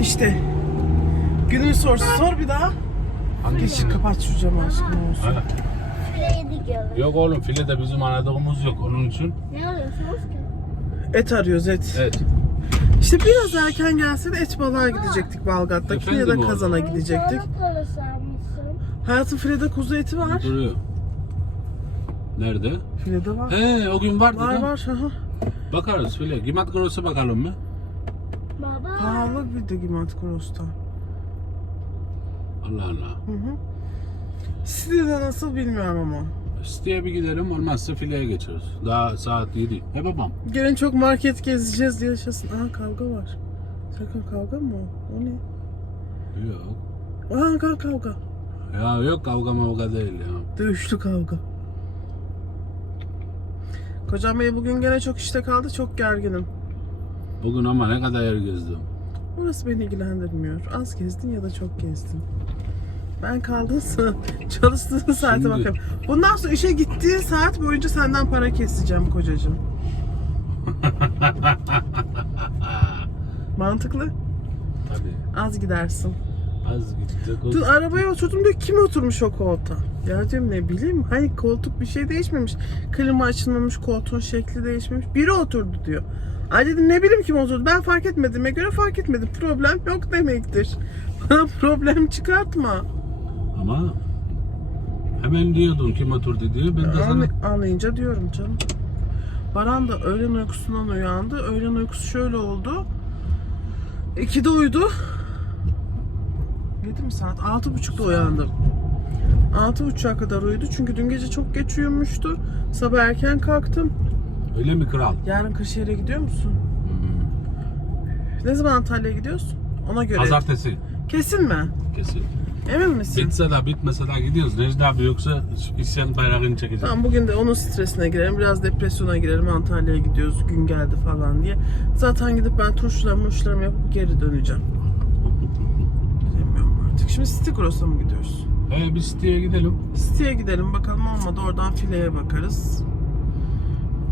İşte. Günün sorusu sor bir daha. Hangi Geç kapat şu camı aşkım olsun. Fileye dikiyorlar. Yok oğlum filede bizim aradığımız yok onun için. Ne alıyorsunuz ki? Et arıyoruz et. Evet. İşte biraz erken gelse de et balığa gidecektik Balgat'taki ya da oğlum? Kazan'a gidecektik. Soğanı parası almışsın. Hayatım filede kuzu eti var. Duruyor. Nerede? Filede var. He o gün vardı Var da. var. Aha. Bakarız file. Gimat Gross'a bakalım mı? Baba. Pahalı bir de Gimat Kros'ta. Allah Allah. Hı hı. Site'de nasıl bilmiyorum ama. Siteye bir gidelim olmazsa fileye geçeriz. Daha saat 7. He babam. Gelin çok market gezeceğiz diye yaşasın. Aa kavga var. Sakın kavga mı o? O ne? Yok. Aa kavga kavga. Ya yok kavga mavga değil ya. Dövüşlü kavga. Kocam bey bugün gene çok işte kaldı. Çok gerginim. Bugün ama ne kadar yer gezdim. Orası beni ilgilendirmiyor. Az gezdin ya da çok gezdin. Ben kaldınsa çalıştığın saate Şimdi- bakarım. Bundan sonra işe gittiğin saat boyunca senden para keseceğim kocacığım. Mantıklı. Tabii. Az gidersin. Az gittik. Dün arabaya oturdum diyor kim oturmuş o koltuğa? Ya diyorum ne bileyim hani koltuk bir şey değişmemiş. Klima açılmamış, koltuğun şekli değişmemiş. Biri oturdu diyor. Ay dedim ne bileyim kim oturdu. Ben fark etmediğime göre fark etmedim. Problem yok demektir. Bana problem çıkartma. Ama hemen diyordun kim oturdu diye. Ben de sana Anlay- anlayınca diyorum canım. Baran da öğlen uykusundan uyandı. Öğlen uykusu şöyle oldu. 2'de uyudu. 7 mi saat? 6.30'da uyandım. 6.30'a kadar uyudu. Çünkü dün gece çok geç uyumuştu. Sabah erken kalktım. Öyle mi kral? Yarın Kırşehir'e gidiyor musun? Ne zaman Antalya'ya gidiyorsun? Ona göre. Pazartesi Kesin mi? kesin. Emin misin? Bitse de bitmese de gidiyoruz. Necdi abi yoksa isyan bayrağını çekeceğiz. Tamam bugün de onun stresine girelim. Biraz depresyona girelim. Antalya'ya gidiyoruz. Gün geldi falan diye. Zaten gidip ben turşularımı murşularımı yapıp geri döneceğim. Bilmiyorum artık. Şimdi City Cross'a mı gidiyoruz? He biz siteye gidelim. City'ye gidelim bakalım olmadı. Oradan fileye bakarız.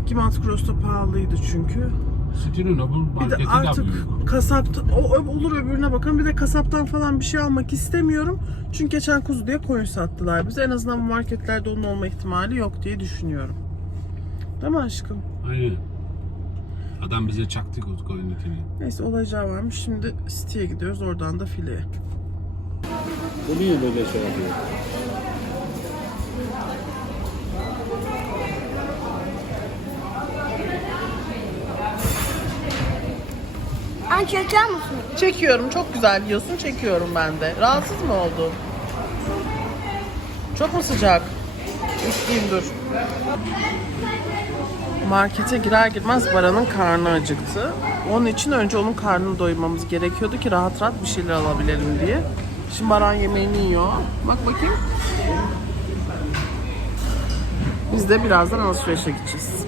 Gimant Cross'ta pahalıydı çünkü. Sitenin öbür Bir marketi de artık büyük. kasapta o, o- olur öbürüne bakalım. Bir de kasaptan falan bir şey almak istemiyorum. Çünkü geçen kuzu diye koyun sattılar bize. En azından bu marketlerde onun olma ihtimali yok diye düşünüyorum. Değil mi aşkım? Aynen. Adam bize çaktı koyun etini. Neyse olacağı varmış. Şimdi City'ye gidiyoruz. Oradan da fileye. Bu niye böyle şey yapıyor? An çeker misin? Çekiyorum. Çok güzel yiyorsun. Çekiyorum ben de. Rahatsız mı oldun? Çok mu sıcak? Üsteyim dur. Markete girer girmez Baran'ın karnı acıktı. Onun için önce onun karnını doymamız gerekiyordu ki rahat rahat bir şeyler alabilelim diye. Şimdi Baran yemeğini yiyor. Bak bakayım. Biz de birazdan alışverişe gideceğiz.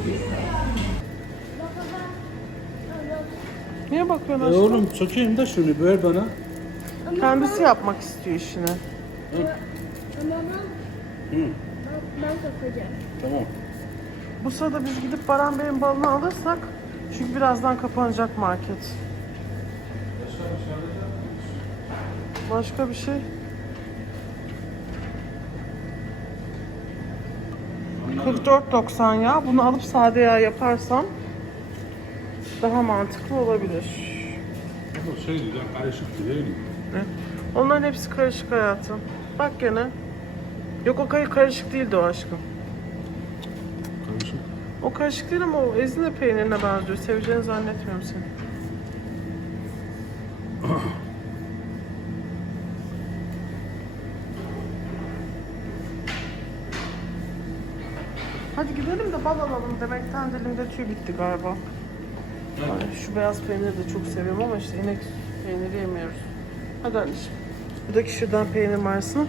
Niye bakıyorsun aşkım? E oğlum çekeyim de şunu ver bana. Kendisi yapmak istiyor işini. Ama ben, Hı. ben, ben takacağım. Tamam. Bu sırada biz gidip Baran Bey'in balını alırsak çünkü birazdan kapanacak market. Başka bir şey? ...44.90 ya. Bunu alıp sade yağ yaparsam... ...daha mantıklı olabilir. Bu şey güzel karışık değil mi? Ne? Onların hepsi karışık hayatım. Bak gene. Yok o kay- karışık değildi o aşkım. Karışık. O karışık değil ama o ezine peynirine benziyor. Seveceğini zannetmiyorum seni. Hadi gidelim de bal alalım demekten dilimde tüy bitti galiba. Şu beyaz peyniri de çok seviyorum ama işte inek peyniri yemiyoruz. Hadi anneciğim. Buradaki şuradan peynir marasını.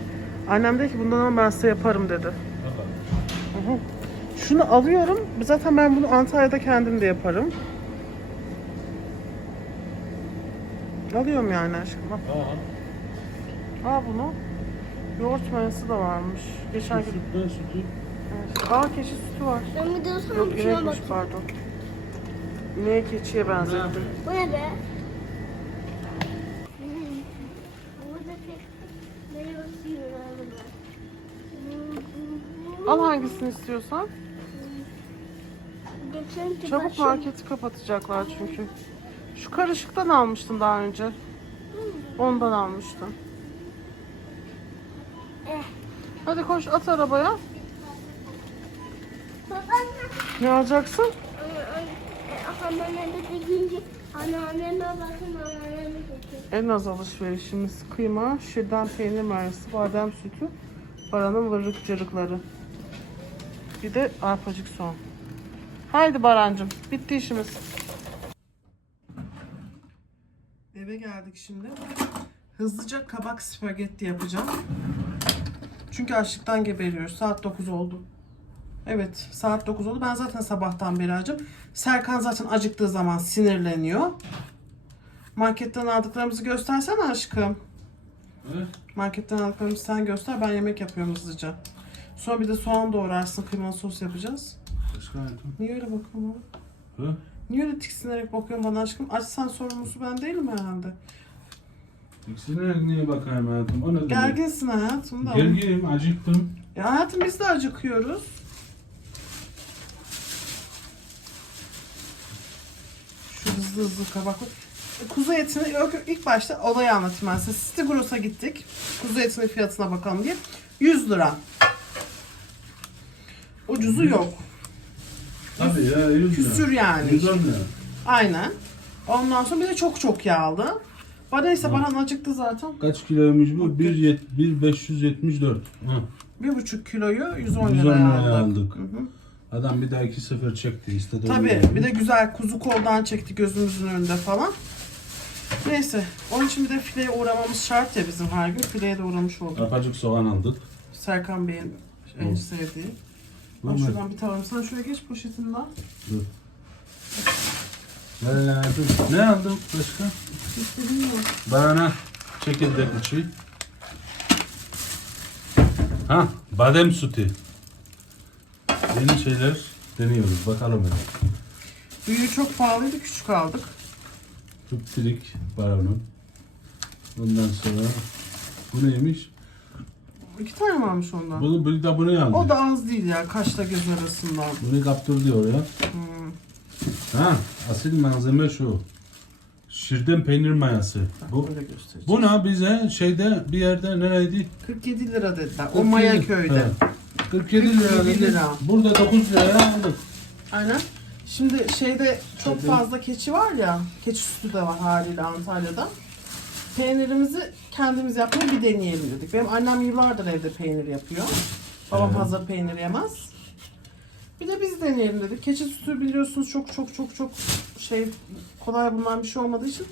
Annem dedi ki bundan ama ben size yaparım dedi. Hı hı. Şunu alıyorum. Zaten ben bunu Antalya'da kendim de yaparım. Alıyorum yani aşkım. Al. Aa, Al bunu. Yoğurt mayası da varmış. Geçen gün. süt ne sütü? Evet. Aa keçi sütü var. Ben bir de sana Yok bir şuna inekmiş bak. pardon. Niye keçiye benzettin? Bu ne be? Al hangisini istiyorsan. Çabuk marketi kapatacaklar çünkü. Şu karışıktan almıştım daha önce. Ondan almıştım. Hadi koş at arabaya. Ne alacaksın? En az alışverişimiz kıyma, şirden peynir mayası, badem sütü, baranın vırrık cırıkları. Bir de arpacık soğan. Haydi Barancım, bitti işimiz. Eve geldik şimdi. Hızlıca kabak spagetti yapacağım. Çünkü açlıktan geberiyoruz. Saat 9 oldu. Evet, saat 9 oldu. Ben zaten sabahtan beri acım. Serkan zaten acıktığı zaman sinirleniyor. Marketten aldıklarımızı göstersene aşkım. Evet. Marketten aldıklarımızı sen göster. Ben yemek yapıyorum hızlıca. Sonra bir de soğan doğrarsın. Kıymalı sos yapacağız. Başka hayatım. Niye öyle bakıyorsun bana? Hı? Niye öyle tiksinerek bakıyorsun bana aşkım? Açsan sorumlusu ben değilim herhalde. İkisine niye bakayım hayatım? O ne demek? Gerginsin hayatım da. Gerginim, acıktım. Ya hayatım biz de acıkıyoruz. Şu hızlı hızlı kabak. Kuzu etini ilk başta olayı anlatayım ben size. Stigros'a gittik. Kuzu etinin fiyatına bakalım diye. 100 lira. Ucuzu yok. Tabii ya, yüz lira. Küsür yani. Yüz on lira. Aynen. Ondan sonra bir de çok çok yağlı. Bana neyse bana acıktı zaten. Kaç kiloymuş bu? 1 yet- 1574. Hı. Bir buçuk kiloyu 110 110 liraya aldık. Hı hı. Adam bir daha iki sefer çekti. istedi Tabii bir de güzel kuzu koldan çekti gözümüzün önünde falan. Neyse onun için bir de fileye uğramamız şart ya bizim her gün. Fileye de uğramış olduk. Arpacık soğan aldık. Serkan Bey'in en sevdiği. Ben şuradan bir tane sen şöyle geç poşetinden. Dur. Ver hayatım. Ne aldın başka? İstediğin yok. Bana çekirdek içi. Ha, badem sütü. Yeni şeyler deniyoruz. Bakalım yani. Büyüğü çok pahalıydı küçük aldık. Tüptirik var onun. Ondan sonra bu neymiş? İki tane mi almış ondan? Bunu bir de bunu aldı. O da az değil ya kaşla göz arasından. Bunu kaptır diyor ya. Hmm. Ha, asil malzeme şu. Şirden peynir mayası. Bu Böyle göstereceğim. buna bize şeyde bir yerde nereydi? 47 lira dediler. O 47 Maya köyde. He. 47 lira 47 dedi. lira. Burada 9 liraya aldık. Aynen. Şimdi şeyde çok Tabii. fazla keçi var ya. Keçi sütü de var haliyle Antalya'da. Peynirimizi kendimiz yapmayı bir deneyelim dedik. Benim annem yıllardır evde peynir yapıyor. Babam Evet. hazır peynir yemez. Bir de biz deneyelim dedik. Keçi sütü biliyorsunuz çok çok çok çok şey kolay bulunan bir şey olmadığı için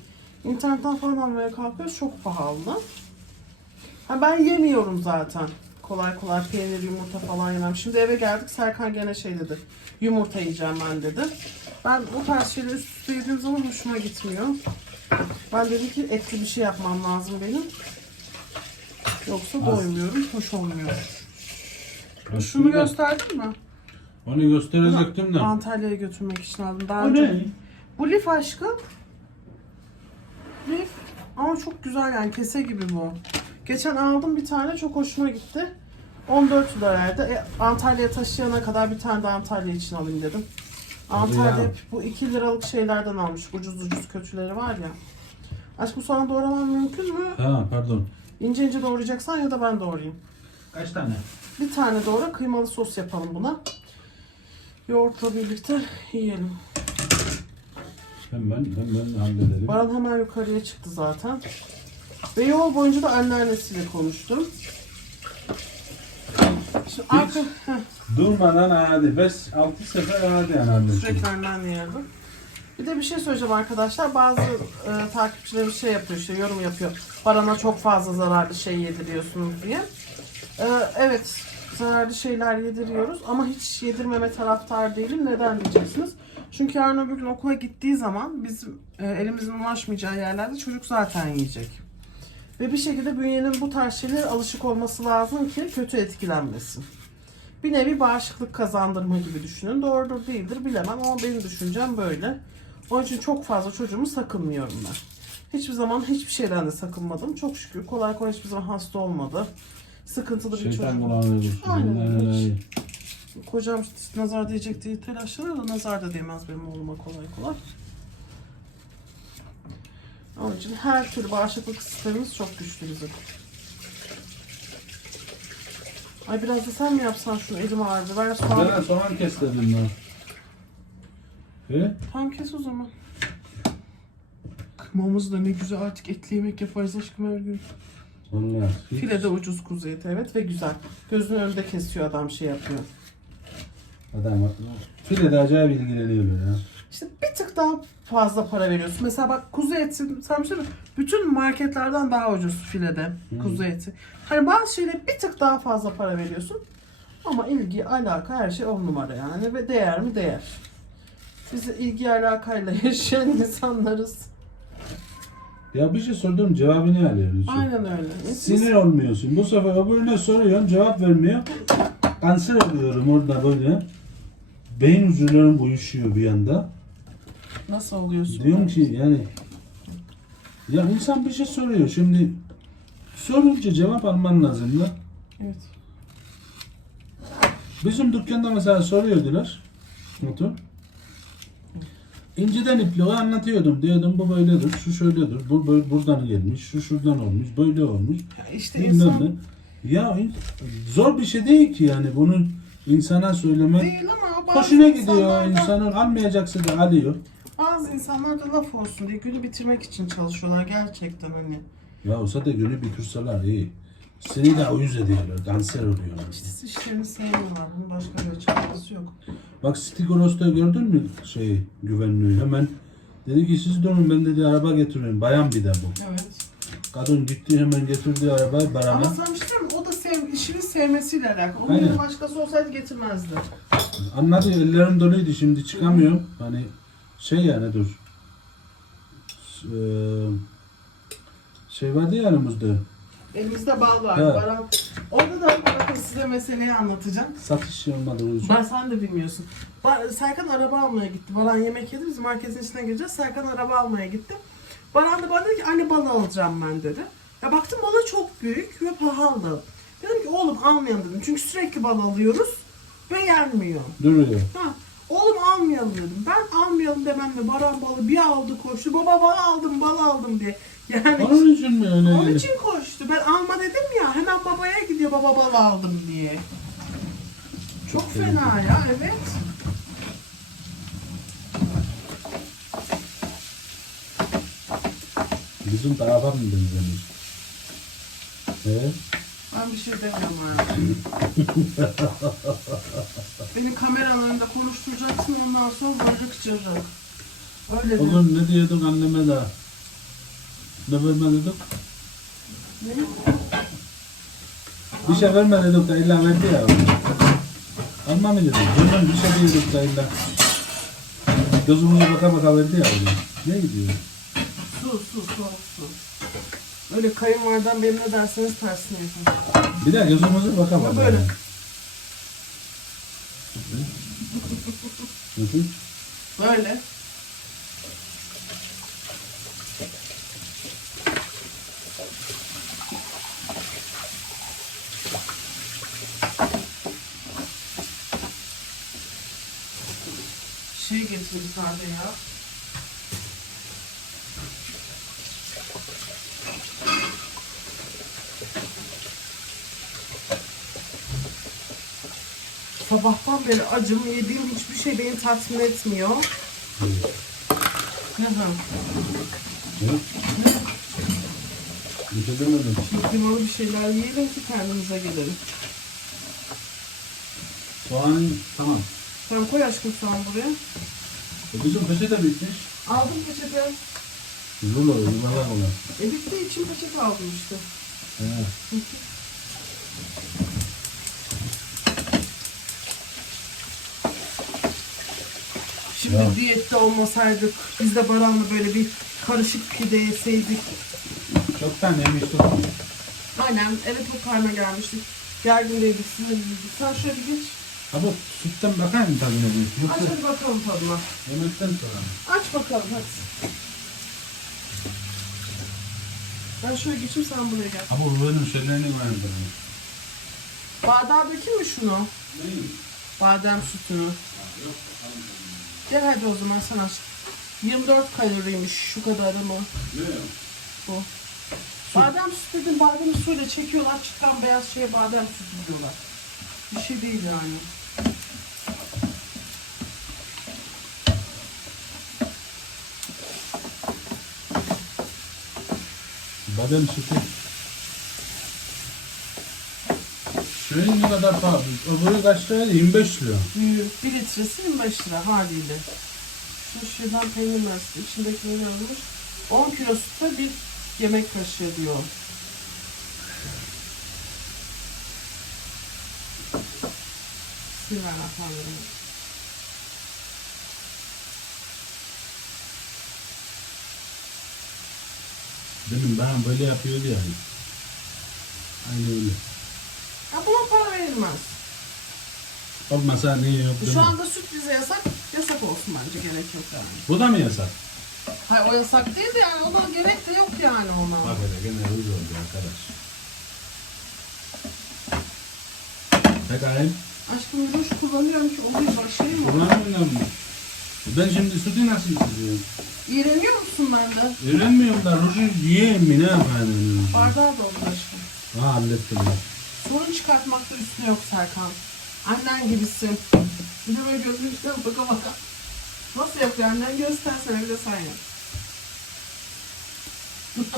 internetten falan almaya kalkıyoruz. Çok pahalı. Ha ben yemiyorum zaten. Kolay kolay peynir, yumurta falan yemem. Şimdi eve geldik Serkan gene şey dedi. Yumurta yiyeceğim ben dedi. Ben bu tarz şeyleri üst üste yediğim zaman hoşuma gitmiyor. Ben dedim ki etli bir şey yapmam lazım benim. Yoksa doymuyorum, hoş olmuyor. Şunu gösterdin mi? Onu gösterecektim de. Antalya'ya götürmek için aldım. Daha O önce... ne? Bu lif aşkım. Lif. Ama çok güzel yani kese gibi bu. Geçen aldım bir tane çok hoşuma gitti. 14 liraydı. E, Antalya'ya taşıyana kadar bir tane de Antalya için alayım dedim. Antalya ya. hep bu 2 liralık şeylerden almış. Ucuz ucuz kötüleri var ya. Aşkım sonra doğramam mümkün mü? Ha pardon. İnce ince doğrayacaksan ya da ben doğrayayım. Kaç tane? Bir tane doğra kıymalı sos yapalım buna. Yoğurtla birlikte yiyelim. Hemen hemen hallederim. Baran hemen yukarıya çıktı zaten. Ve yol boyunca da anneannesiyle konuştum. Şimdi arka... Heh, Durmadan hadi. 5 6 sefer hadi anneciğim. sürekli anneanne yardım. Bir de bir şey söyleyeceğim arkadaşlar. Bazı e, takipçilerimiz şey yapıyor işte yorum yapıyor. Baran'a çok fazla zararlı şey yediriyorsunuz diye. E, evet zararlı şeyler yediriyoruz ama hiç yedirmeme taraftar değilim. Neden diyeceksiniz? Çünkü yarın öbür gün okula gittiği zaman bizim e, elimizin ulaşmayacağı yerlerde çocuk zaten yiyecek. Ve bir şekilde bünyenin bu tarz şeylere alışık olması lazım ki kötü etkilenmesin. Bir nevi bağışıklık kazandırma gibi düşünün. Doğrudur değildir bilemem ama benim düşüncem böyle. Onun için çok fazla çocuğumu sakınmıyorum ben. Hiçbir zaman hiçbir şeyden de sakınmadım. Çok şükür kolay kolay hiçbir zaman hasta olmadı. Sıkıntılı bir Şeytan çocuğum. kulağına düştü. Aynen. Kocam nazar değecek diye telaşlanıyor da nazar da değmez benim oğluma kolay kolay. Onun için her türlü bağışıklık sistemimiz çok güçlü bizim. Ay biraz da sen mi yapsan şunu elim ağrıdı. Ver soğan. Ben soğan kes dedim ben. He? Tamam kes o zaman. Kıymamız da ne güzel artık etli yemek yaparız aşkım her gün. Hiç- File de ucuz kuzu eti evet ve güzel. Gözünün önünde kesiyor adam şey yapıyor. Adam file de acayip ilgileniyor böyle ya. İşte bir tık daha fazla para veriyorsun. Mesela bak kuzu eti, bir şey? Bütün marketlerden daha ucuz filede kuzu eti. Hani bazı şeylere bir tık daha fazla para veriyorsun. Ama ilgi, alaka her şey on numara yani ve değer mi değer. Biz ilgi alakayla yaşayan insanlarız. Ya bir şey sordum cevabını alıyorsun. Aynen öyle. Biz- Sinir olmuyorsun. Bu sefer öbürüne soruyorsun cevap vermiyor. Kanser oluyorum orada böyle. Beyin hücrelerim uyuşuyor bir anda. Nasıl oluyorsun? Diyorum ki yani ya insan bir şey soruyor şimdi sorunca cevap alman lazım da. Evet. Bizim dükkanda mesela soruyordular. Otur. İnciden ipliği anlatıyordum. Diyordum bu böyledir, şu şöyledir, bu böyle buradan gelmiş, şu şuradan olmuş, böyle olmuş. Ya İşte Bilmem insan ne. Ya zor bir şey değil ki yani bunu insana söylemek. değil ama Hoşuna gidiyor insanın almayacaksa da alıyor. Bazı insanlar da laf olsun diye günü bitirmek için çalışıyorlar gerçekten hani. Ya olsa da günü bitirseler iyi. Seni de uyuz ediyorlar, kanser oluyorlar. İşte işlerini sevmiyorlar. Bunun başka bir açıklaması yok. Bak Stigoros'ta gördün mü şeyi güvenliği hemen dedi ki siz durun ben dedi araba getiriyorum. Bayan bir de bu. Evet. Kadın gitti hemen getirdi arabayı Ama barana. sana bir şey? O da sev, işini sevmesiyle alakalı. Onun Aynen. yerine başkası olsaydı getirmezdi. Anladı ellerim doluydu şimdi çıkamıyorum. Hani şey yani dur. Eee, şey vardı ya yanımızda. Elimizde bal var. Evet. Baran. Orada da bakın size meseleyi anlatacağım. Satış olmadı o yüzden. Ben sen de bilmiyorsun. Ba- Serkan araba almaya gitti. Baran yemek yedi. Biz marketin içinden gireceğiz. Serkan araba almaya gitti. Baran da bana dedi ki anne bal alacağım ben dedi. Ya baktım balı çok büyük ve pahalı. Dedim ki oğlum almayalım dedim. Çünkü sürekli bal alıyoruz ve yenmiyor. Duruyor. Ha, oğlum almayalım dedim. Ben almayalım dememle Baran balı bir aldı koştu. Baba bal aldım bal aldım diye. Yani Onun için mi öyle? onun için koştu. Ben alma dedim ya hemen babaya gidiyor baba bal aldım diye. Çok fena ya evet. Bizim tarafa mı benzemiş? He? Ben bir şey demiyorum hayatım. Beni kameranın önünde konuşturacaksın ondan sonra vırrık cırrık. Öyle O de. gün ne diyordun anneme de? Ne verme dedik? Ne? Bir şey verme dedik de illa verdi ya. Alma mı dedik? Vermem bir şey diyorduk da illa. Gözümüze baka baka verdi ya. Ne gidiyor? Su su su su. Öyle kayınvaliden benim ne derseniz tersine yapın. Bir de gözümüze baka böyle. Hı hı. Böyle. Şey getirdim sade ya. Sabahtan beri acım yediğim hiçbir şey beni tatmin etmiyor. Hı hı. Evet. Bir şey demedim. Klimalı bir şeyler yiyelim ki kendimize gelelim. Soğan tamam. Sen koy aşkım soğan buraya. E bizim peçete bitmiş. Aldım peçete. Rulo, yuvarlak olan. E bitti için peçete aldım işte. He. Şimdi Ya. diyette olmasaydık, biz de Baran'la böyle bir karışık pide yeseydik. Çoktan yemiştim. Aynen eve çok karma gelmiştik. Gergindeydik, sinirliydik. Sen şöyle geç. Ama sütten bakar mısın tadına bu? Aç Yoksa hadi bakalım tadına. yemekten sonra mı? Aç bakalım hadi. Ben şöyle geçeyim sen buraya gel. Bu benim şeylerini beğendim. Bardağa dökeyim mi şunu? Ne? Badem sütünü. Gel hadi o zaman sen aç. 24 kaloriymiş şu kadarı mı? Bu. Badem sütü dedim, badem suyla çekiyorlar, çıkan beyaz şeye badem sütü diyorlar. Bir şey değil yani. Badem sütü. Şöyle ne kadar pahalı. Öbürü kaç lira? 25 lira. Büyük. 1 litresi 25 lira haliyle. Şu şuradan peynir mersi içindeki ne olmuş? 10 kilo sütte bir yemek kaşığı diyor. Bismillahirrahmanirrahim. Benim bana böyle yapıyordu yani. Aynı öyle. Ya buna para verilmez. Olmasa ne yaptın? Şu anda süt bize yasak, yasak olsun bence gerek yok yani. Bu da mı yasak? Hayır o yasak değil de yani ona gerek de yok yani ona. Bak hele gene öyle oldu arkadaş. Pekayım. Aşkım ruj kullanıyorum ki oluyor başlayayım mı? Kullanmıyorum mu? Ben şimdi sütü nasıl içeceğim? İğreniyor musun benden? Öğrenmiyorum da ruju yiyeyim mi ne yapayım? Bardağı doldur aşkım. Ha hallettim ben. Sorun çıkartmakta üstüne yok Serkan. Annen gibisin. Bir de böyle gözünün içine baka baka. Nasıl yapıyor annen göstersene bir de sen yap.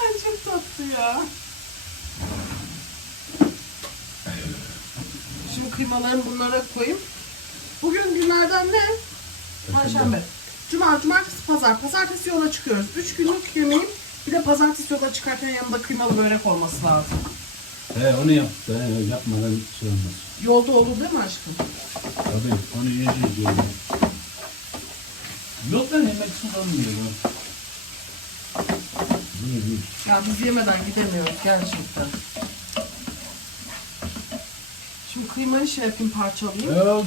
Ay çok tatlı ya. Şimdi kıymalarımı bunlara koyayım. Bugün günlerden ne? Perşembe. Cuma, cumartesi, pazar. Pazartesi yola çıkıyoruz. Üç günlük yemeğim. Bir de pazartesi yola çıkarken yanında kıymalı börek olması lazım. He onu yaptı. He, yapmadan şey olmaz. Yolda olur değil mi aşkım? Tabii onu yiyeceğiz yani. Yok lan yemeksiz olmuyor lan. Bu ne bu? Ya biz yemeden gidemiyoruz gerçekten. Şimdi kıymayı şey yapayım parçalayayım. Ya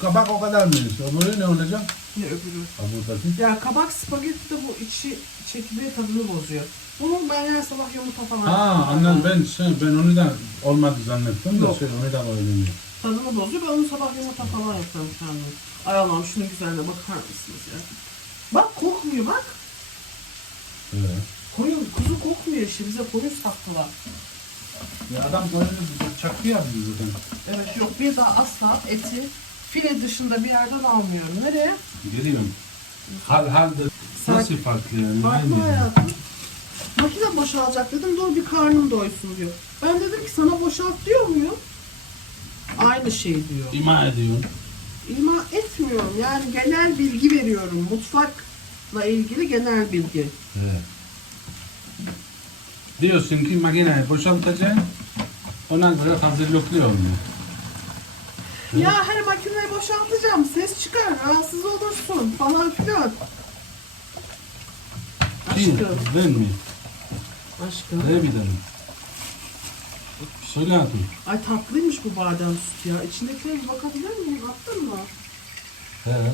kabak o kadar mı? Öbürü ne olacak? Ne öbürü. Ha buradaki. Ya kabak spagetti de bu içi çekirdeği tadını bozuyor. Bunu ben her sabah yumurta falan Ha anladım ben şey, ben onu da olmadı zannettim da Yok. şey, onu da öğreniyor. Tadını bozuyor. Ben onu sabah yumurta falan yapıyorum kendim. Ay Allah'ım şunun güzelliğine bakar mısınız ya? Bak kokmuyor bak. Evet. Koyun, kuzu kokmuyor işte. Bize koyun sattılar. Ya adam böyle çaktı ya zaten. Evet yok bir daha asla eti file dışında bir yerden almıyorum. Nereye? Geliyorum. Hal halde nasıl farklı yani? Farklı Aynı. hayatım. Makine boşalacak dedim. Dur bir karnım doysun diyor. Ben dedim ki sana boşalt diyor muyum? Aynı şey diyor. İma ediyorsun. İma etmiyorum. Yani genel bilgi veriyorum. Mutfakla ilgili genel bilgi. Evet. Diyorsun ki makineyi boşaltacaksın. Ondan sonra hazırlıklı olmuyor. Ya her makineyi boşaltacağım. Ses çıkar. Rahatsız olursun falan filan. Kim? Aşkım. Ben mi? Aşkım. Ne bilelim? Söyle hatun. Ay tatlıymış bu badem sütü ya. İçindekine bir bakabilir miyim? Attın mı? He.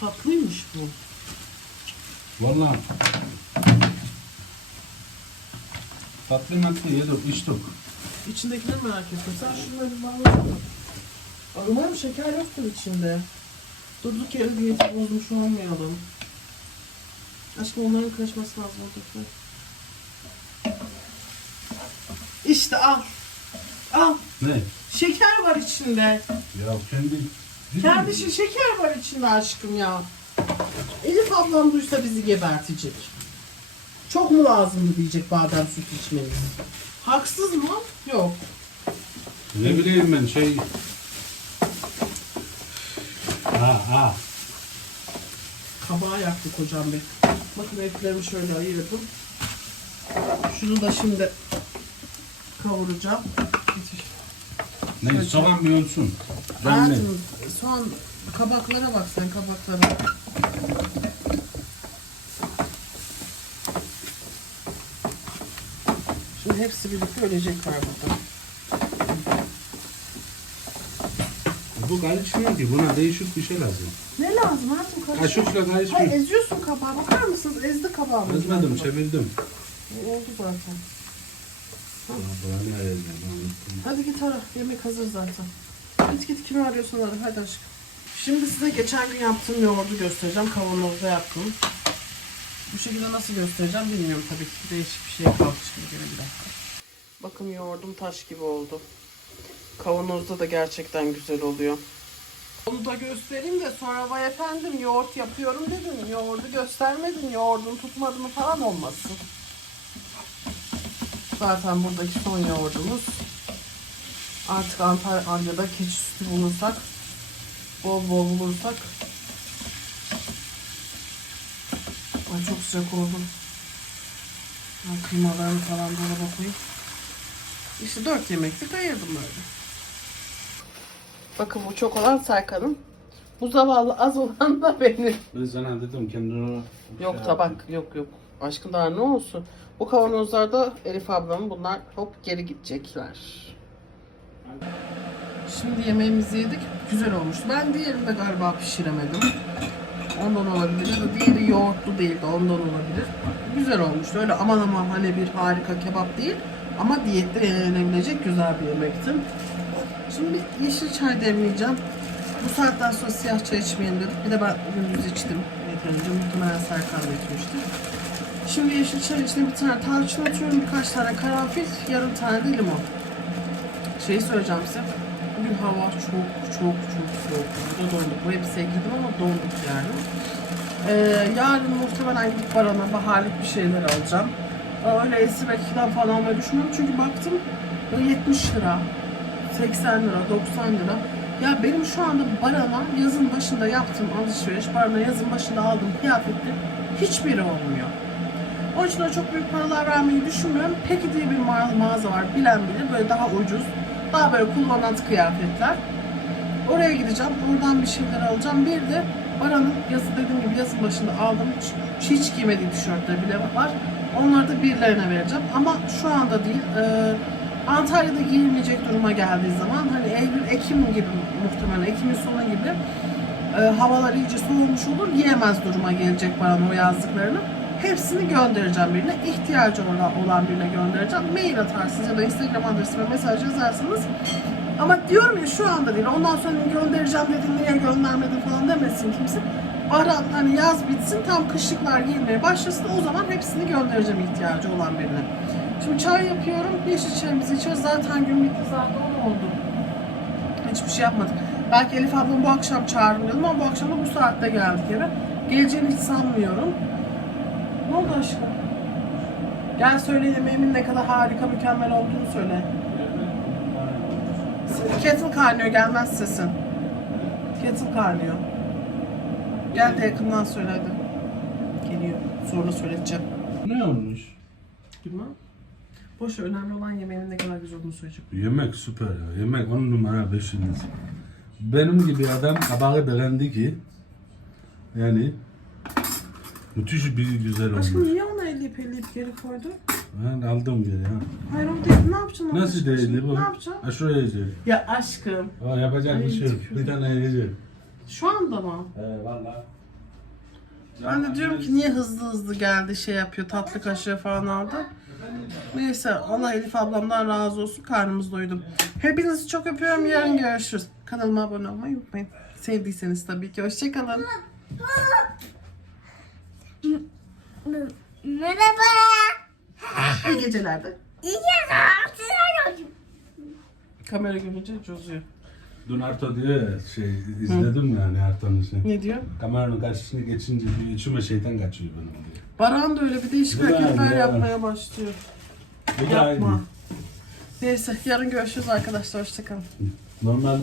Tatlıymış bu. Vallahi. Tatlı matlı yedik, içtik. İçindekileri merak ettim. Sen şunları. Ay, Umarım şeker yoktur içinde. Durduk yere diyeti bozmuş olmayalım. Aşkım onların karışması lazım oradakiler. İşte al. Al. Ne? Şeker var içinde. Ya kendi... Şi- şeker var içinde aşkım ya. Elif ablam duysa bizi gebertecek. Çok mu lazımdı diyecek badem sütü içmeniz. Haksız mı? Yok. Ne bileyim ben şey... Ha ha. Kabağı yaktık hocam be. Bakın etlerimi şöyle ayırdım. Şunu da şimdi kavuracağım. Ne soğan bir olsun. Ben ne? Hayatım soğan kabaklara bak sen kabaklara. Şimdi hepsi birlikte ölecekler burada. Bu karışmıyor ki. Buna değişik bir şey lazım. Ne lazım hayatım karışık? Kaşıkla Hayır karışmıyor. eziyorsun kabağı. Bakar mısınız? Ezdi kabağımı. Ezmedim, zaten. çevirdim. Oldu zaten. Yiyeceğim? Hadi git ara. Yemek hazır zaten. Git git kimi arıyorsan ara. Hadi aşkım. Şimdi size geçen gün yaptığım yoğurdu göstereceğim. Kavanozda yaptım. Bu şekilde nasıl göstereceğim bilmiyorum tabii ki. Değişik bir şey kalmış gibi dakika. Bakın yoğurdum taş gibi oldu. Kavanozda da gerçekten güzel oluyor. Onu da göstereyim de sonra vay efendim yoğurt yapıyorum dedin. Yoğurdu göstermedin. Yoğurdun tutmadı mı falan olmasın. Zaten buradaki son yoğurdumuz. Artık Antalya'da keçi sütü bulursak, bol bol bulursak. Ay çok sıcak oldu. Kıymalarını falan dolaba koyayım. İşte dört yemeklik ayırdım böyle. Bakın bu çok olan Serkan'ın. Bu zavallı az olan da benim. Ben sana dedim kendine... Yok tabak yok yok. Aşkım daha ne olsun. Bu kavanozlarda Elif ablamın bunlar hop geri gidecekler. Şimdi yemeğimizi yedik. Güzel olmuştu. Ben diğerini de galiba pişiremedim. Ondan olabilir. Ya da diğeri yoğurtlu değildi. Ondan olabilir. Güzel olmuştu. Öyle aman aman hani bir harika kebap değil. Ama diyette yenilebilecek güzel bir yemekti. Şimdi yeşil çay demleyeceğim. Bu saatten sonra siyah çay içmeyelim dedik. Bir de ben gündüz içtim. Yeterince muhtemelen Serkan da içmişti. Şimdi yeşil çay içine bir tane tarçın atıyorum. Birkaç tane karanfil. Yarım tane de limon. Şeyi söyleyeceğim size. Bugün hava çok çok çok soğuk. Burada donduk. Bu elbiseye giydim ama donduk yani. Ee, yarın muhtemelen gidip Baran'a baharlık bir şeyler alacağım. Öyle esirekten falan almayı düşünüyorum. Çünkü baktım böyle 70 lira, 80 lira, 90 lira. Ya benim şu anda Baran'a yazın başında yaptığım alışveriş, Baran'a yazın başında aldığım kıyafetler hiçbiri olmuyor. Onun için çok büyük paralar vermeyi düşünmüyorum. Peki diye bir ma- mağaza var. Bilen bilir. Böyle daha ucuz. Daha böyle kullanılan kıyafetler. Oraya gideceğim. Oradan bir şeyler alacağım. Bir de Baran'ın yazı dediğim gibi yazın başında aldığım hiç, hiç giymediği tişörtler bile var. Onları da birilerine vereceğim. Ama şu anda değil. Ee, Antalya'da giyilmeyecek duruma geldiği zaman hani Eylül, Ekim gibi muhtemelen Ekim'in sonu gibi e, havalar iyice soğumuş olur. Giyemez duruma gelecek Baran o yazdıklarını. Hepsini göndereceğim birine. ihtiyacı olan, birine göndereceğim. Mail atarsınız ya da Instagram adresime mesaj yazarsanız. Ama diyorum ya şu anda değil. Ondan sonra göndereceğim dedin niye göndermedin falan demesin kimse. Baran hani yaz bitsin tam kışlıklar giyinmeye başlasın o zaman hepsini göndereceğim ihtiyacı olan birine. Şimdi çay yapıyorum. Yeşil çayımızı içiyoruz. Zaten gün bitti zaten on oldu. Hiçbir şey yapmadık. Belki Elif ablam bu akşam çağırmıyordum ama bu akşam da bu saatte geldik eve. Geleceğini hiç sanmıyorum. Ne oldu aşkım? Gel söyle yemeğimin ne kadar harika, mükemmel olduğunu söyle. Kettle kaynıyor, gelmez sesin. Kettle kaynıyor. Gel de yakından söyle hadi. Geliyor. Sonra söyleteceğim. Ne olmuş? Bilmem. Boş ver, önemli olan yemeğimin ne kadar güzel olduğunu söyleyeceğim. Yemek süper ya. Yemek on numara beşiniz. Benim gibi adam kabağı beğendi ki yani müthiş bir güzel olmuş. Aşkım niye ona elleyip elleyip geri koydun? Ben aldım geri ha. Hayır o değil. Ne yapacaksın? Nasıl aşkına değildi bu? Ne yapacaksın? Ha şuraya yiyecek. Ya aşkım. Aa, yapacak bir Ay, şey yok. Bir tane yiyecek. Şu anda mı? He valla. Ben de diyorum ki niye hızlı hızlı geldi şey yapıyor tatlı kaşığı falan aldı. Neyse Allah Elif ablamdan razı olsun karnımız doydu. Hepinizi çok öpüyorum yarın görüşürüz. Kanalıma abone olmayı unutmayın. Sevdiyseniz tabii ki hoşçakalın. Merhaba. İyi gecelerde. İyi geceler. Kamera görünce cozuyor. Dün Arto diyor ya şey izledim yani Arto'nun şey. Ne diyor? Kameranın karşısına geçince bir içime şeytan kaçıyor benim diyor. Baran da öyle bir değişik mi? hareketler Ya. yapmaya başlıyor. Yapma. Neyse yarın görüşürüz arkadaşlar hoşçakalın. Normal